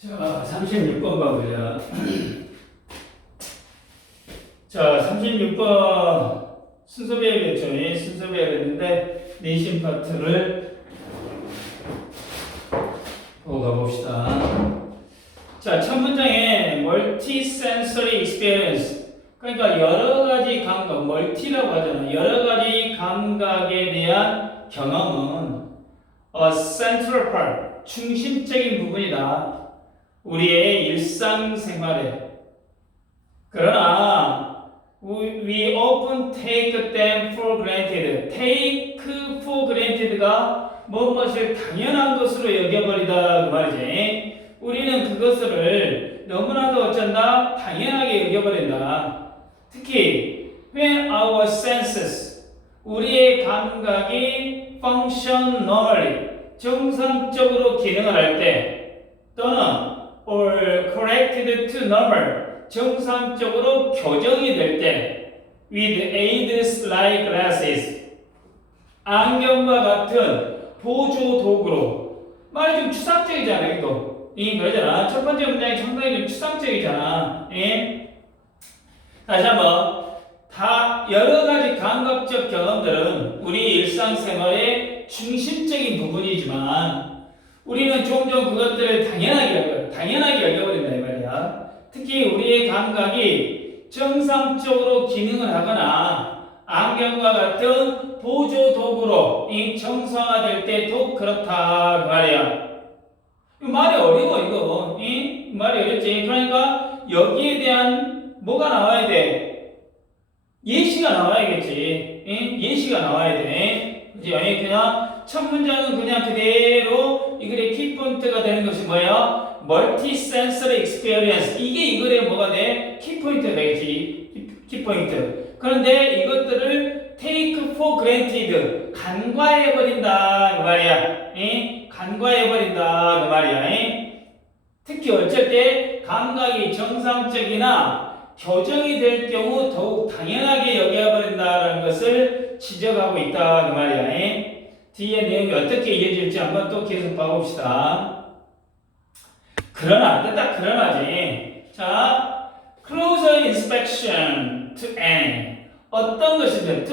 자, 36번 봐보자. 자, 36번 순서 배열이었죠. 순서 배열했는데 내신 파트를 보고 가봅시다. 자, 첫 문장에 multi-sensory experience. 그러니까 여러 가지 감각, 멀티라고 하잖아요. 여러 가지 감각에 대한 경험은 a central part, 중심적인 부분이다. 우리의 일상생활에. 그러나 we often take them for granted. take for granted가 무엇을 당연한 것으로 여겨버리다 그 말이지. 우리는 그것을 너무나도 어쩐다? 당연하게 여겨버린다. 특히 when our senses, 우리의 감각이 function normally, 정상적으로 기능을 할 때, 또는 or corrected to normal, 정상적으로 교정이 될 때, with aids like glasses, 안경과 같은 보조 도구로. 말이 좀 추상적이잖아요, 이거. 그러잖아. 첫 번째 문장이 상당히 좀 추상적이잖아. 다시 한번. 다 여러 가지 감각적 경험들은 우리 일상생활의 중심적인 부분이지만 우리는 종종 그것들을 당연하게 여겨버린다 이 말이야. 특히 우리의 감각이 정상적으로 기능을 하거나 안경과 같은 보조 도구로 정상화될 때도 그렇다 그 말이야. 이 말이 어려워 이거. 말이 어렵지. 그러니까 여기에 대한 뭐가 나와야 돼? 예시가 나와야겠지. 예시가 나와야 돼. 그지? 그냥 첫 문장은 그냥 그대로 이 글의 키포인트가 되는 것이 뭐야? multi-sensory experience. 이게 이 글의 뭐가 돼? 키포인트가 되겠지. 키포인트. 그런데 이것들을 take for granted. 간과해버린다. 그 말이야. 간과해버린다. 그 말이야. 특히 어쩔 때 감각이 정상적이나 교정이 될 경우 더욱 당연하게 여겨버린다는 것을 지적하고 있다 그 말이야. 뒤에 내용이 어떻게 이어질지 한번 또 계속 봐봅시다. 그러나 딱 그러나지. 자, closer inspection to any. 어떤 것이든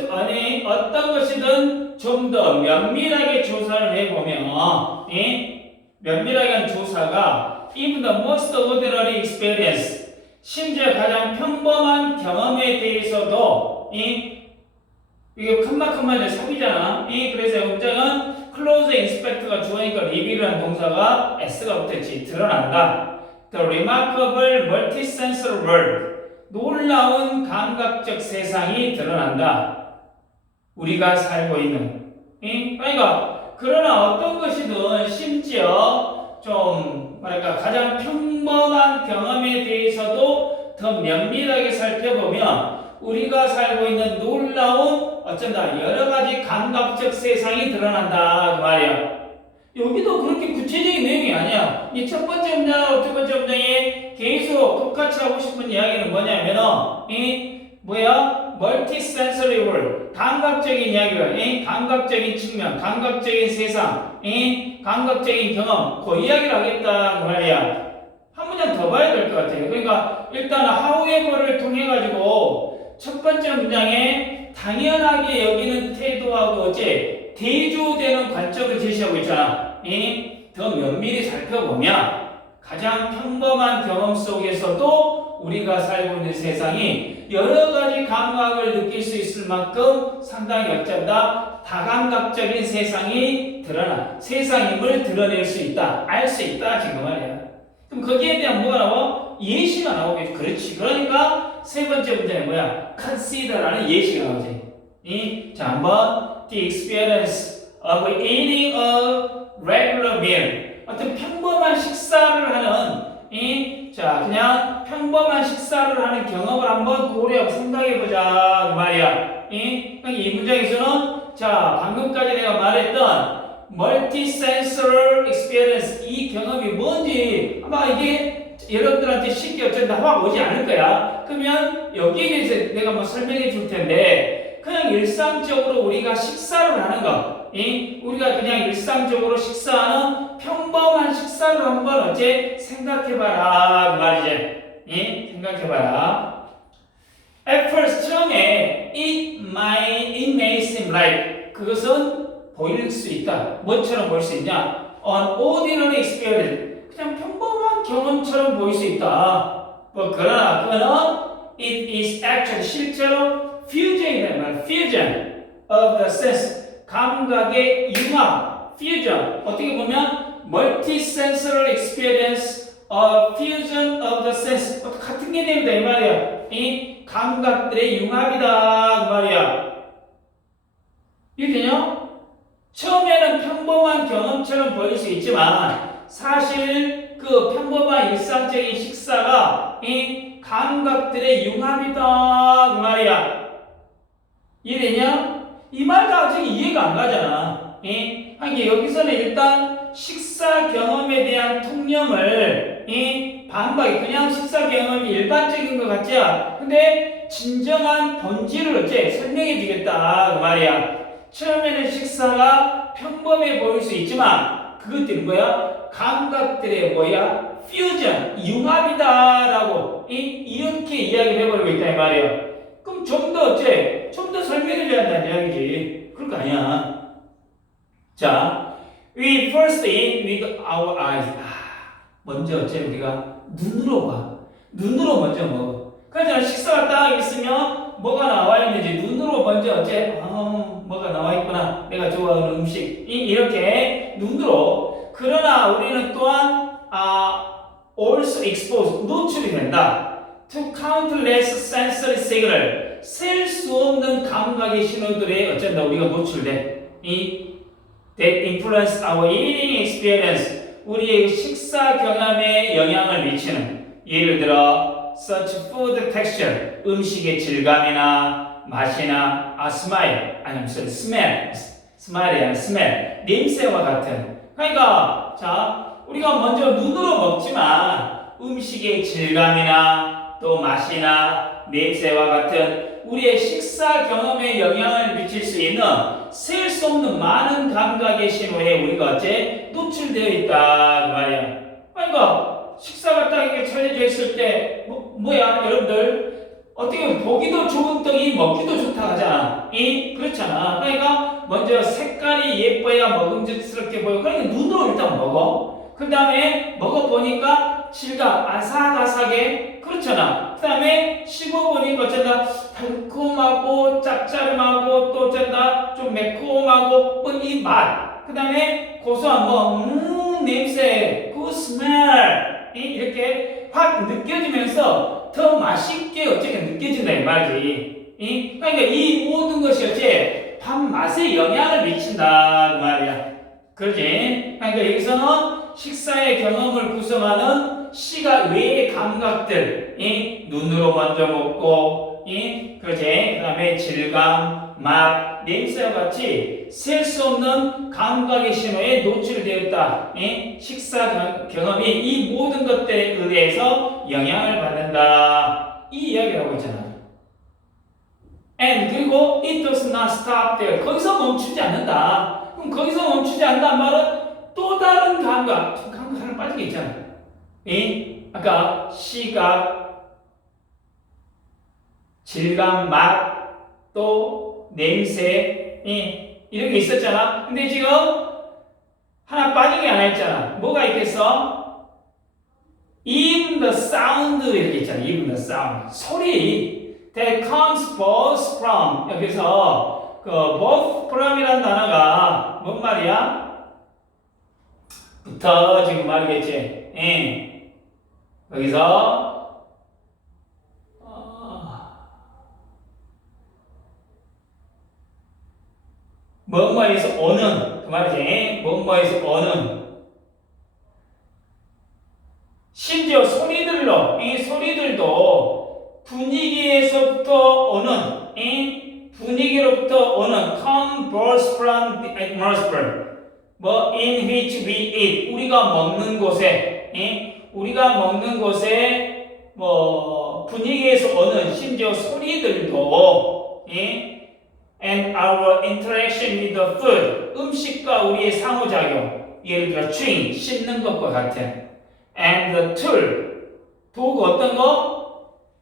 어떤 것이든 좀 더 면밀하게 조사를 해보면 면밀하게 한 조사가 even the most ordinary experience, 심지어 가장 평범한 경험에 대해서도 이게 칸막칸막이 사기잖아. 그래서 문장은 close inspect가 주어니까 리뷰를 한 동사가 s가 붙었지. 드러난다. The remarkable multisensory world, 놀라운 감각적 세상이 드러난다. 우리가 살고 있는. 그러니까 그러나 어떤 것이든 심지어 좀 가장 평범한 경험에 대해서도 더 면밀하게 살펴보면 우리가 살고 있는 놀라운 어쩐다 여러 가지 감각적 세상이 드러난다 그 말이야. 여기도 그렇게 구체적인 내용이 아니야. 이 첫 번째 문장하고 두 번째 문장에 계속 똑같이 하고 싶은 이야기는 뭐냐면은 multi-sensory world, 감각적인 이야기를, 감각적인 측면, 감각적인 세상, 감각적인 경험, 그 이야기를 하겠다 그 말이야. 한 문장 더 봐야 될 것 같아요. 그러니까 일단 however를 통해 가지고 첫 번째 문장에 당연하게 여기는 태도하고 어째 대조되는 관점을 제시하고 있잖아. 더 면밀히 살펴보면 가장 평범한 경험 속에서도 우리가 살고 있는 세상이 여러 가지 감각을 느낄 수 있을 만큼 상당히 어쩐다 다감각적인 세상이 세상임을 드러낼 수 있다, 알 수 있다 지금 말이야. 그럼 거기에 대한 뭐가 나와? 예시가 나오겠지. 그렇지. 그러니까 세 번째 문제는 뭐야? consider라는 예시가 나오지. 자, 한번 the experience of eating a regular meal. 어떤 평범한 식사를 하는 자, 그냥 평범한 식사를 하는 경험을 한번 고려하고 생각해보자 그 말이야. 이 문장에서는 자, 방금까지 내가 말했던 multi-sensory experience, 이 경험이 뭔지 아마 이게 여러분들한테 쉽게 어쩐다 확 오지 않을 거야. 그러면 여기에 대해서 내가 설명해 줄 텐데 그냥 일상적으로 우리가 식사를 하는 거, 우리가 그냥 일상적으로 식사하는 평범한 식사를 한번 어째 생각해봐라 그 말이지. 생각해봐라. At first 처음에 it may seem like 그것은 보일 수 있다. 뭐처럼 보일 수 있냐? An ordinary experience 그냥 평범한 경험처럼 보일 수 있다. 뭐 그러나 그거는 it is actually 실제로 fusion of the sense 감각의 융합 fusion 어떻게 보면 multisensory experience fusion of the sense 같은 개념이다 이 말이야. 이 감각들의 융합이다 그 말이야. 이해되냐? 처음에는 평범한 경험처럼 보일 수 있지만 사실 그 평범한 일상적인 식사가 이 감각들의 융합이다 그 말이야. 이해되냐? 이 말도 아직 이해가 안 가잖아. 하긴 여기서는 일단 식사 경험에 대한 통념을 반박이 그냥 식사 경험이 일반적인 것 같지야. 근데 진정한 본질을 어째 설명해 주겠다 그 말이야. 처음에는 식사가 평범해 보일 수 있지만 그것들이 뭐야? 감각들의 뭐야? 퓨전, 융합이다라고 이렇게 이야기를 해버리고 있다 이 말이야. 그럼 좀 더 어째? 좀 더 설명해 줘야 한다는 이야기지. 그럴 거 아니야. 자, we first eat with our eyes. 먼저 어째 우리가 눈으로 봐. 눈으로 먼저 먹어. 그러잖아. 식사가 딱 있으면 뭐가 나와 있는지 눈으로 먼저 어째 뭐가 나와 있구나. 내가 좋아하는 음식. 이렇게 눈으로. 그러나 우리는 또한 also exposed 노출이 된다. To countless sensory signal 셀 수 없는 감각의 신호들에 어쩐다 우리가 노출돼. that influence our eating experience 우리의 식사 경험에 영향을 미치는 예를 들어 such food texture 음식의 질감이나 맛이나 smell 아니면 smell이 아니라 smell 냄새와 같은 그러니까 자 우리가 먼저 눈으로 먹지만 음식의 질감이나 또 맛이나 냄새와 같은 우리의 식사 경험에 영향을 미칠 수 있는 셀 수 없는 많은 감각의 신호에 우리가 어째 노출되어 있다 그 말이야. 그러니까 식사가 딱 이렇게 차려져 있을 때 뭐야 여러분들 어떻게 보면 보기도 좋은 떡이 먹기도 좋다 하잖아. 그렇잖아. 그러니까 먼저 색깔이 예뻐야 먹음직스럽게 보여. 그러니까 눈으로 일단 먹어. 그 다음에 먹어보니까 질감 아삭아삭해. 그렇잖아. 그 다음에 씹어보니까 어쩐다 달콤하고 짭짤하고 또 어쩐다 좀 매콤하고 이 맛. 그 다음에 고소한 냄새, 그 스멜 이렇게 확 느껴지면서 더 맛있게 어떻게 느껴진다 이 말이지. 그러니까 이 모든 것이 어째 밥맛에 영향을 미친다 그 말이야. 그러지? 그러니까 여기서는 식사의 경험을 구성하는 시각 외의 감각들, 눈으로 먼저 먹고, 그러지? 그 다음에 질감, 맛, 냄새와 같이 셀 수 없는 감각의 신호에 노출되었다. 식사 경험이 이 모든 것들에 의해서 영향을 받는다. 이 이야기를 하고 있잖아. And 그리고 it does not stop there. 거기서 멈추지 않는다. 그럼 거기서 멈추지 않는다는 말은 또 다른 감각 하나 빠진 게 있잖아. 아까 시각, 질감, 맛, 또 냄새, 이런 게 있었잖아. 근데 지금 하나 빠진 게 하나 있잖아. 뭐가 있겠어? Even the sound 이렇게 있잖아. Even the sound 소리 that comes both from 여기서 그 both from이라는 단어가 뭔 말이야? 부터 지금 말이겠지. 여기서 뭐뭐에서 오는 그 말이지. 뭐뭐에서 오는 심지어 소리들로 이 소리들도 분위기에서부터 오는 분위기로부터 오는 come both from the atmosphere in which we eat 우리가 먹는 곳에 분위기에서 오는 심지어 소리들도 and our interaction with the food. 음식과 우리의 상호작용. 예를 들어 chewing, 씹는 것과 같은. And the tool, 도구 어떤 거?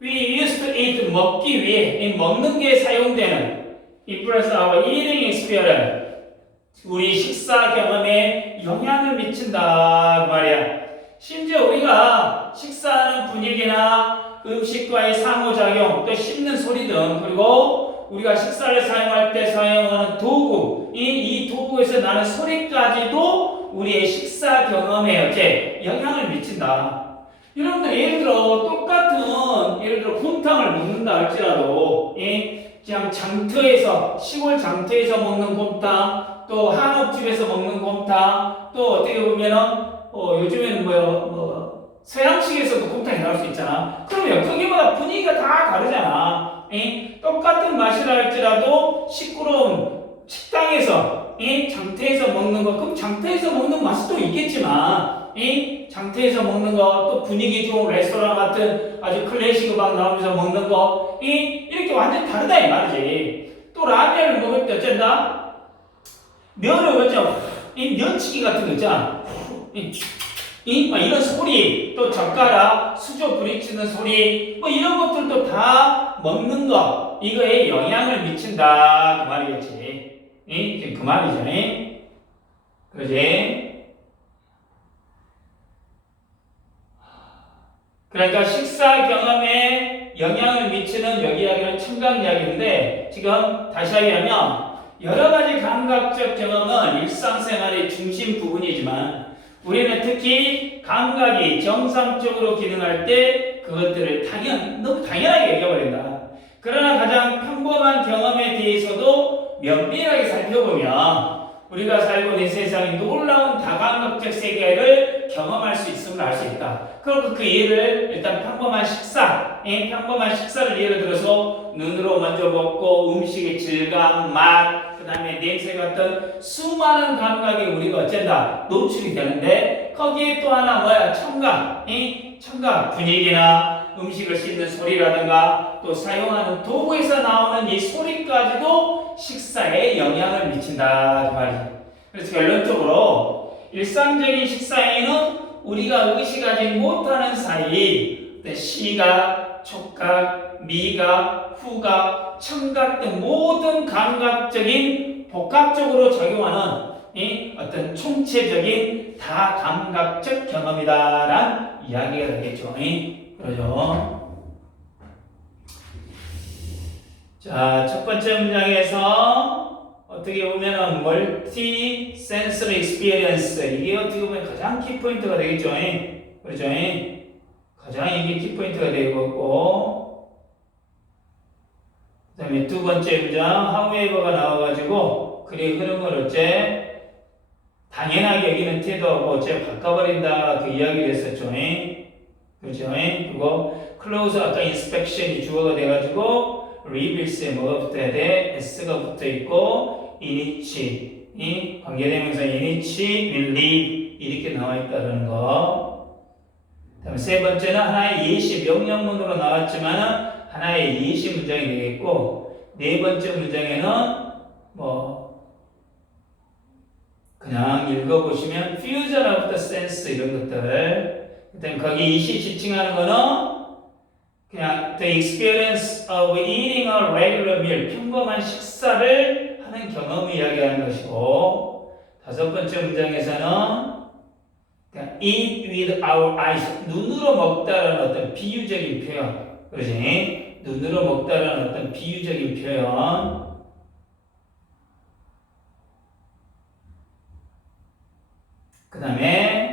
We used to eat, 먹기 위해, 이 먹는 게 사용되는 influence our eating experience. 우리 식사 경험에 영향을 미친다 그 말이야. 심지어 우리가 식사하는 분위기나 음식과의 상호작용, 또 씹는 소리 등, 그리고 우리가 식사를 사용할 때 사용하는 도구, 이 도구에서 나는 소리까지도 우리의 식사 경험에 어째 영향을 미친다. 여러분들 예를 들어 똑같은 예를 들어 곰탕을 먹는다 할지라도 그냥 장터에서 시골 장터에서 먹는 곰탕, 또 한옥집에서 먹는 곰탕, 또 어떻게 보면은 요즘에는 서양식에서도 곰탕이 나올 수 있잖아. 그러면 거기마다 분위기가 다 다르잖아. 똑같은 맛이라 할지라도 시끄러운 식당에서 장터에서 먹는 거, 그럼 장터에서 먹는 맛이 또 있겠지만 장터에서 먹는 거, 또 분위기 좋은 레스토랑 같은 아주 클래식 음악 나오면서 먹는 거 이렇게 완전 다르다 이 말이지. 또 라면을 먹을 때 어쩐다? 면을 어쩌 면치기 같은 거 있잖아. 이런 소리, 또 젓가락, 수저 부딪히는 소리, 이런 것들도 다 먹는 거, 이거에 영향을 미친다. 그 말이겠지. 지금 그 말이죠. 그러지? 그러니까 식사 경험에 영향을 미치는 여기 이야기는 청각 이야기인데, 지금 다시 이야기하면, 여러 가지 감각적 경험은 일상생활의 중심 부분이지만, 우리는 특히 감각이 정상적으로 기능할 때 그것들을 너무 당연하게 여겨버린다. 그러나 가장 평범한 경험에 대해서도 면밀하게 살펴보면 우리가 살고 있는 세상이 놀라운 다감각적 세계를 경험할 수 있음을 알 수 있다. 그리고 그 예를 일단 평범한 식사를 예를 들어서 눈으로 먼저 먹고 음식의 질감, 맛, 그 다음에 냄새 같은 수많은 감각이 우리가 어쩐다 노출이 되는데 거기에 또 하나 뭐야? 청각, 청각 분위기나 음식을 씹는 소리라든가 또 사용하는 도구에서 나오는 이 소리까지도 식사에 영향을 미친다 그 말이죠. 그래서 결론적으로 일상적인 식사에는 우리가 의식하지 못하는 사이 시각, 촉각, 미각, 후각, 청각 등 모든 감각적인 복합적으로 작용하는 어떤 총체적인 다감각적 경험이다라는 이야기가 되겠죠. 그러죠. 자, 첫 번째 문장에서 어떻게 보면은 멀티 센서리 익스피리언스 이게 어떻게 보면 가장 키포인트가 되겠죠. 그렇죠. 가장 이게 키포인트가 되고 그 다음에 두 번째 문장 however가 나와가지고 그의 흐름을 어째 당연하게 여기는 태도하고 어째 바꿔버린다 그 이야기를 했었죠. 그렇죠. 그리고 close 아까 inspection이 주어가 돼가지고 reveals에 뭐가 붙어야 돼? s가 붙어있고 init이 이 관계대명사 init이 will lead 이렇게 나와있다는 거. 그 다음에 세 번째는 하나의 예시 명령문으로 나왔지만 하나의 예시 문장이 되겠고 네 번째 문장에는 그냥 읽어보시면 fusion of the sense 이런 것들 그 다음에 거기 이시 지칭하는 거는 그냥 the experience of eating a regular meal 평범한 식사를 하는 경험을 이야기하는 것이고 다섯 번째 문장에서는 그냥 eat with our eyes 눈으로 먹다라는 어떤 비유적인 표현 그러지? 눈으로 먹다라는 어떤 비유적인 표현 그 다음에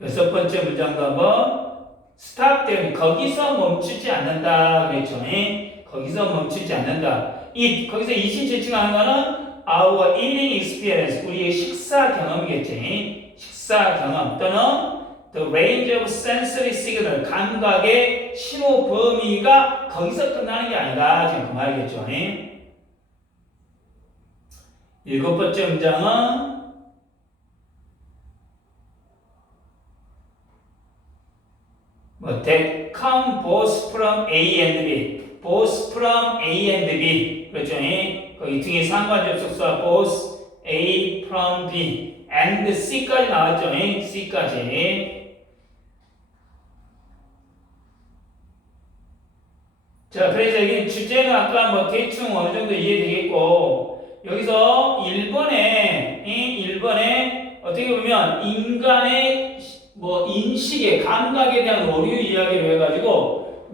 여섯 번째 문장도 한번 stop them 거기서 멈추지 않는다 그랬죠. 거기서 멈추지 않는다. 거기서 이시 지칭하는 거는 our eating experience 우리의 식사 경험이겠지. 식사 경험 또는 the range of sensory signal 감각의 신호 범위가 거기서 끝나는 게 아니다. 지금 그 말이겠죠. 일곱 번째 문장은 뭐 that come both from A and B, both from A and B, 그렇죠? 거기 등에 상관접속사 both A from B and C까지 나왔죠? C까지. 자, 그래서 여기 주제는 아까 뭐 대충 어느 정도 이해되겠고, 여기서 1번에 어떻게 보면 인간의 뭐 인식의 감각에 대한 오류 이야기를 해가지고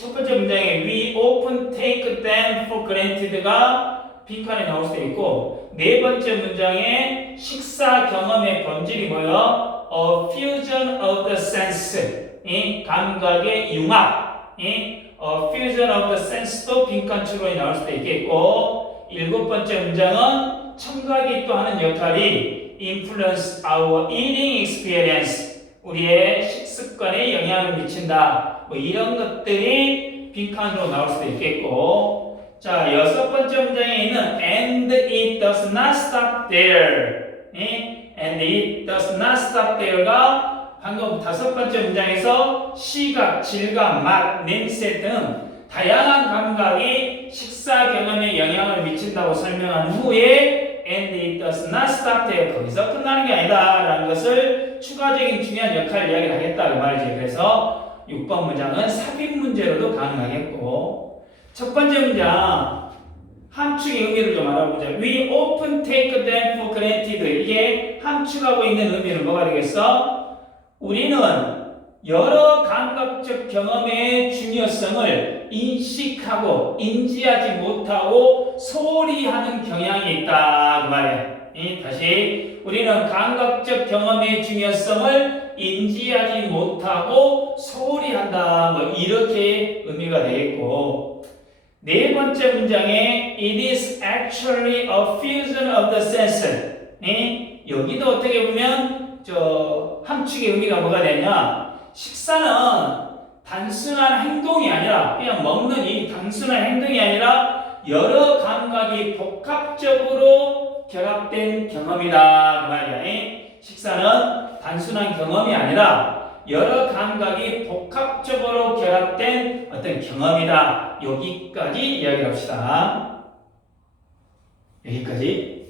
첫 번째 문장에 we often take them for granted가 빈칸에 나올 수도 있고, 네 번째 문장에 식사 경험의 본질이 뭐예요? A fusion of the sense, 감각의 융합, fusion of the sense도 빈칸 추론이 나올 수도 있겠고, 일곱 번째 문장은 청각이 또 하는 역할이 influence our eating experience, 우리의 식습관에 영향을 미친다. 뭐 이런 것들이 빈칸으로 나올 수도 있겠고, 자, 여섯 번째 문장에 있는 and it does not stop there, and it does not stop there가 방금 다섯 번째 문장에서 시각, 질감, 맛, 냄새 등 다양한 감각이 식사 경험에 영향을 미친다고 설명한 후에 and it does not stop there, 거기서 끝나는 게 아니다 라는 것을 추가적인 중요한 역할 이야기를 하겠다 그 말이지. 그래서 6번 문장은 삽입 문제로도 가능하겠고, 첫 번째 문장 함축의 의미를 좀 알아보자. We often take them for granted, 이게 함축하고 있는 의미는 뭐가 되겠어? 우리는 여러 감각적 경험의 중요성을 인식하고 인지하지 못하고 소홀히 하는 경향이 있다 그 말이야. 다시, 우리는 감각적 경험의 중요성을 인지하지 못하고 소홀히 한다, 뭐 이렇게 의미가 되겠고, 네 번째 문장에 it is actually a fusion of the senses, 여기도 어떻게 보면 함축의 의미가 뭐가 되냐, 식사는 단순한 행동이 아니라, 그냥 먹는 이 단순한 행동이 아니라 여러 감각이 복합적으로 결합된 경험이다 그 말이야. 식사는 단순한 경험이 아니라 여러 감각이 복합적으로 결합된 어떤 경험이다. 여기까지 이야기합시다. 여기까지.